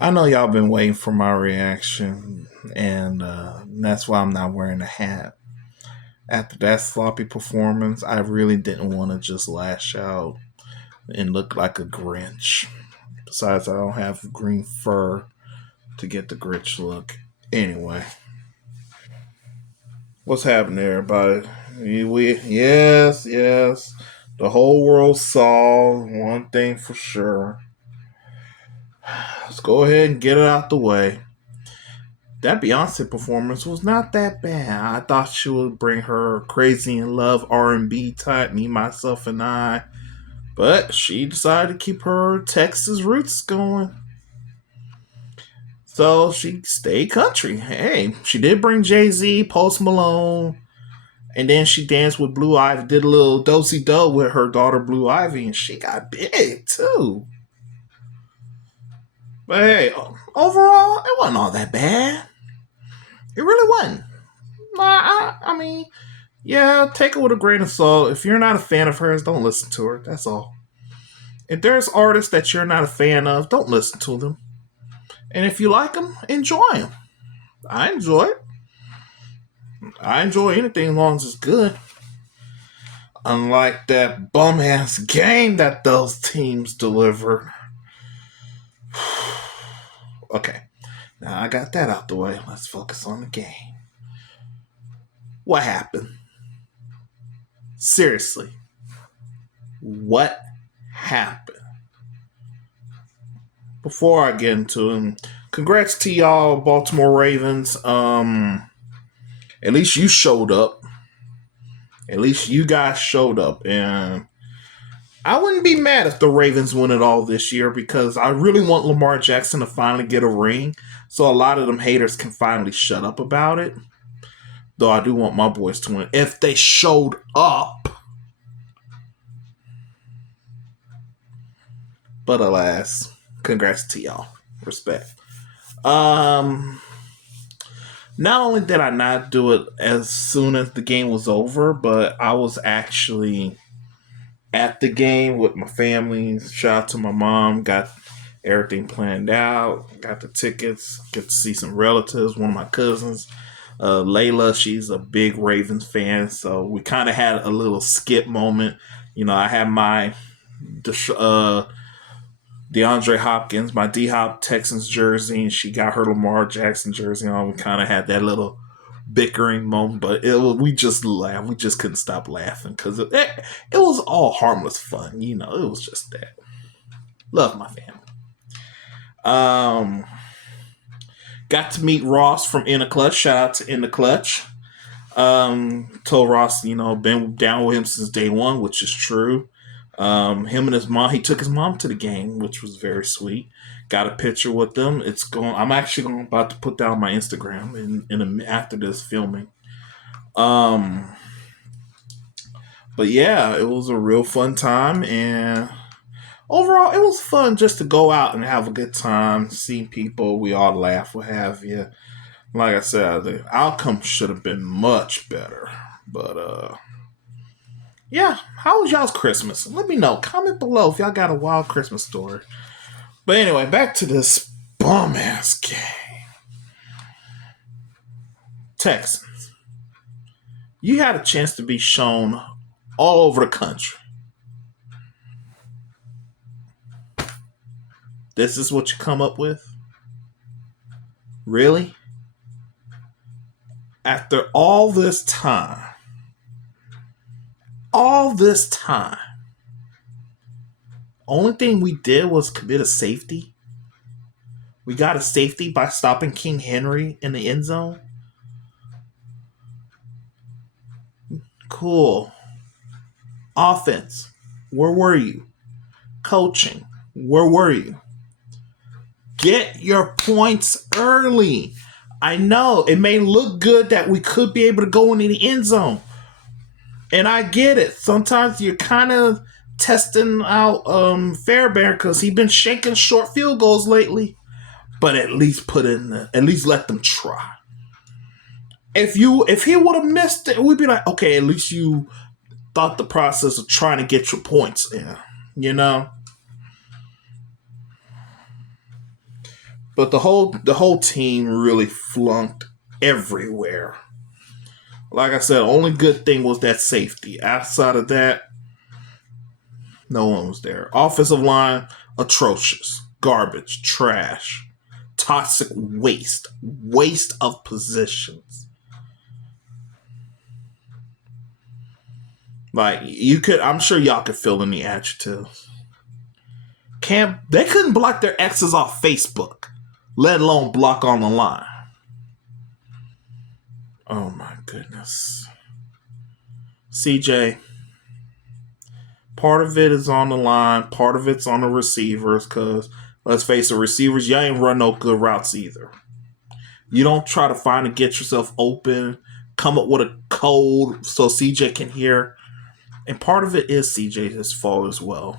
I know y'all been waiting for my reaction, and that's why I'm not wearing a hat. After that sloppy performance, I really didn't want to just lash out and look like a Grinch. Besides, I don't have green fur to get the Grinch look. Anyway, what's happening, everybody? Yes. The whole world saw one thing for sure. Let's go ahead and get it out the way. That Beyonce performance was not that bad. I thought she would bring her crazy in love R&B type, me, myself, and I, but she decided to keep her Texas roots going. So she stayed country. Hey, she did bring Jay Z, Post Malone, and then she danced with Blue Ivy, did a little do-si do with her daughter Blue Ivy, and she got big too. But hey, overall, it wasn't all that bad. It really wasn't. I mean, yeah, take it with a grain of salt. If you're not a fan of hers, don't listen to her. That's all. If there's artists that you're not a fan of, don't listen to them. And if you like them, enjoy them. I enjoy it. I enjoy anything as long as it's good. Unlike that bum ass game that those teams delivered. Okay, now I got that out the way. Let's focus on the game. What happened? Seriously, what happened? Before I get into it, congrats to y'all, Baltimore Ravens. At least you showed up. At least you guys showed up, and I wouldn't be mad if the Ravens win it all this year because I really want Lamar Jackson to finally get a ring, so a lot of them haters can finally shut up about it. Though I do want my boys to win if they showed up. But alas, congrats to y'all. Respect. Um, Not only did I not do it as soon as the game was over, but I was actually at the game with my family. Shout out to my mom. Got everything planned out. Got the tickets. Get to see some relatives. One of my cousins, Layla. She's a big Ravens fan, so we kind of had a little skip moment. You know, I had my uh, DeAndre Hopkins, my D Hop Texans jersey, and she got her Lamar Jackson jersey on. We kind of had that little bickering moment, but we just laughed. We just couldn't stop laughing because it was all harmless fun. You know, it was just that. Love my family. Um, Got to meet Ross from In the Clutch. Shout out to In the Clutch. Told Ross, you know, been down with him since day one, which is true. Him and his mom, he took his mom to the game, which was very sweet. Got a picture with them. It's going. I'm actually about to put that on my Instagram after this filming. Um, but yeah, it was a real fun time, and overall, it was fun just to go out and have a good time, see people. We all laugh, what have you. Like I said, the outcome should have been much better, but yeah, how was y'all's Christmas? Let me know. Comment below if y'all got a wild Christmas story. But anyway, back to this bum ass game. Texans. You had a chance to be shown all over the country. This is what you come up with? Really? After all this time, only thing we did was commit a safety. We got a safety by stopping King Henry in the end zone. Cool. Offense, where were you? Coaching, where were you? Get your points early. I know it may look good that we could be able to go into the end zone. And I get it. Sometimes you're kind of testing out Fairbairn because he's been shaking short field goals lately. But at least at least let them try. If he would have missed it, we'd be like, okay, at least you thought the process of trying to get your points in, you know? But the whole team really flunked everywhere. Like I said, only good thing was that safety. Outside of that, no one was there. Offensive line, atrocious. Garbage. Trash. Toxic waste. Waste of positions. Like, I'm sure y'all could fill in the adjectives. They couldn't block their exes off Facebook, let alone block on the line. Oh my goodness. CJ, part of it is on the line, part of it's on the receivers, because let's face it, receivers, y'all ain't run no good routes either. You don't try to find and get yourself open, come up with a code so CJ can hear. And part of it is CJ's fault as well.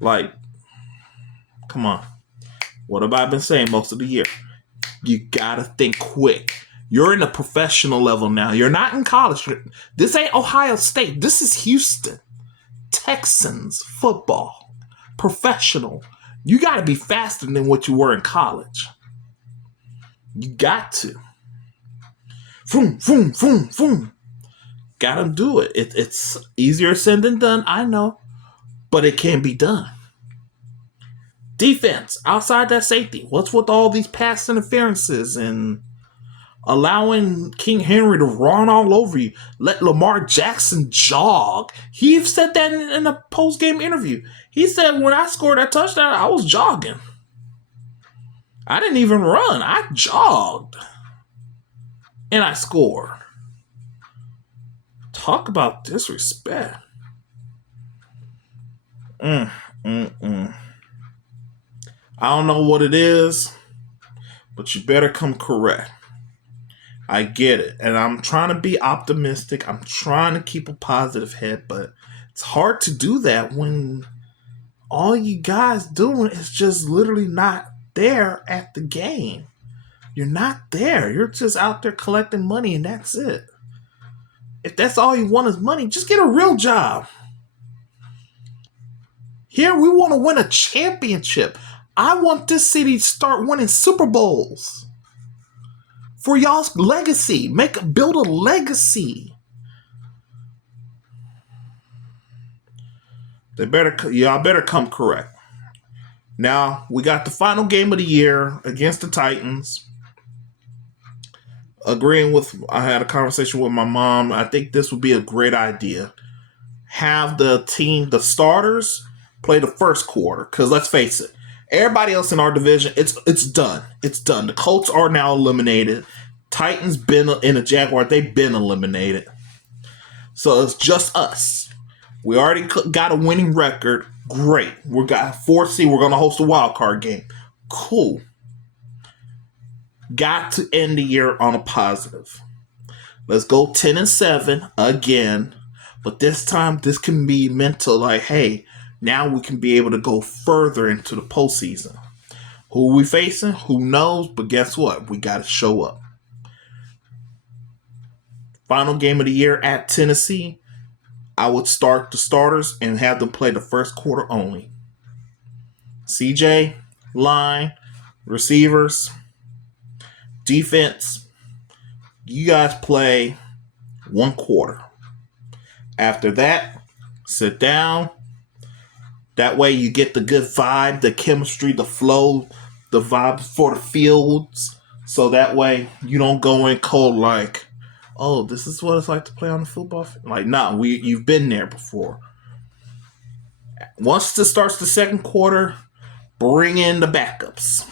Like, come on. What have I been saying most of the year? You gotta think quick. You're in the professional level now. You're not in college. This ain't Ohio State. This is Houston. Texans football. Professional. You gotta be faster than what you were in college. You got to. Boom, boom, boom, boom. Gotta do it. It's easier said than done, I know. But it can be done. Defense, outside that safety. What's with all these pass interferences and allowing King Henry to run all over you? Let Lamar Jackson jog. He said that in a post-game interview. He said, when I scored that touchdown, I was jogging. I didn't even run. I jogged. And I scored. Talk about disrespect. I don't know what it is, but you better come correct. I get it. And I'm trying to be optimistic. I'm trying to keep a positive head, but it's hard to do that when all you guys doing is just literally not there at the game. You're not there. You're just out there collecting money and that's it. If that's all you want is money, just get a real job. Here we want to win a championship. I want this city to start winning Super Bowls. For y'all's legacy. Build a legacy. Y'all better come correct. Now, we got the final game of the year against the Titans. I had a conversation with my mom. I think this would be a great idea. Have the starters, play the first quarter. Because let's face it, everybody else in our division, it's done. It's done. The Colts are now eliminated. Titans been in a Jaguar. They've been eliminated. So it's just us. We already got a winning record. Great. We got 4th seed. We're going to host a wild card game. Cool. Got to end the year on a positive. Let's go 10-7 again. But this time, this can be mental. Like, hey, now we can be able to go further into the postseason. Who are we facing? Who knows? But guess what? We got to show up. Final game of the year at Tennessee. I would start the starters and have them play the first quarter only. CJ, line, receivers, defense, you guys play one quarter. After that, sit down. That way you get the good vibe, the chemistry, the flow, the vibe for the fields. So that way you don't go in cold like, oh, this is what it's like to play on the football field. Like, nah, you've been there before. Once it starts the second quarter, bring in the backups.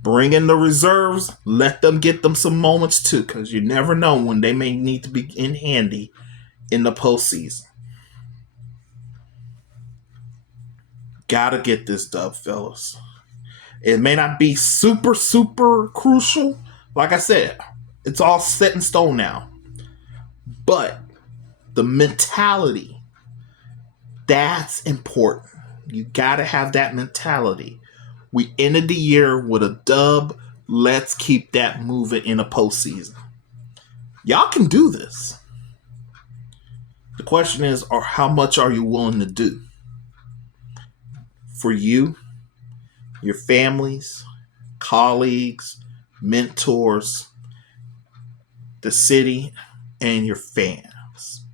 Bring in the reserves. Let them get them some moments too, because you never know when they may need to be in handy in the postseason. Gotta get this dub, fellas. It may not be super, super crucial. Like I said, it's all set in stone now. But the mentality, that's important. You gotta have that mentality. We ended the year with a dub. Let's keep that moving in a postseason. Y'all can do this. The question is, how much are you willing to do? For you, your families, colleagues, mentors, the city, and your fans.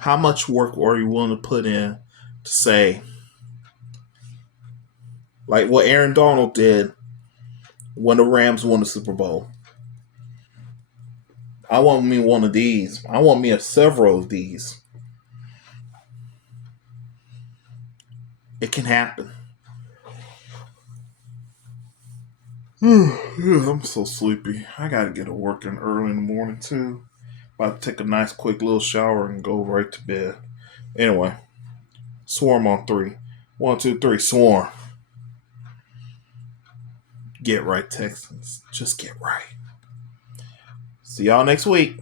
How much work are you willing to put in to say, like what Aaron Donald did when the Rams won the Super Bowl? I want me one of these. I want me several of these. It can happen. I'm so sleepy. I gotta get to work in early in the morning too. About to take a nice quick little shower and go right to bed. Anyway, swarm on three. 1, 2, 3, swarm. Get right, Texans. Just get right. See y'all next week.